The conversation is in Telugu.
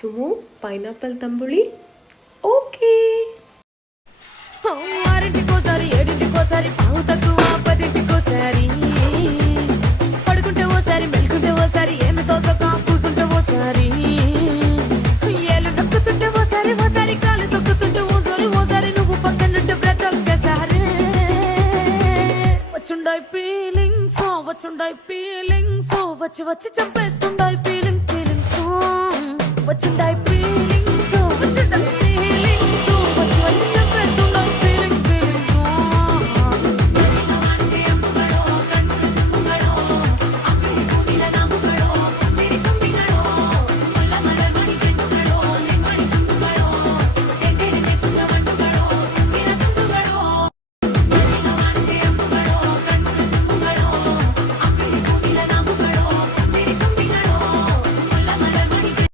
సుము పైనాపిల్ తంబుళి ఓకే. ఆరింటికోసారి ఏడింటికోసారి పావు తక్కువ పదింటికోసారి పడుకుంటే ఓసారి మెలుకుంటే ఓసారి ఏమి తోసక కూసుంటే ఓసారి ఏళ్ళు నొక్కుతుంటే ఓసారి ఓసారి కాలు తొక్కుతుంటే ఓసారి ఓసారి నువ్వు పక్కనుంటే బ్రతొక్కసారి వచ్చుండాయి ఫీలింగ్స్ వచ్చి వచ్చి చంపేస్తుండాయి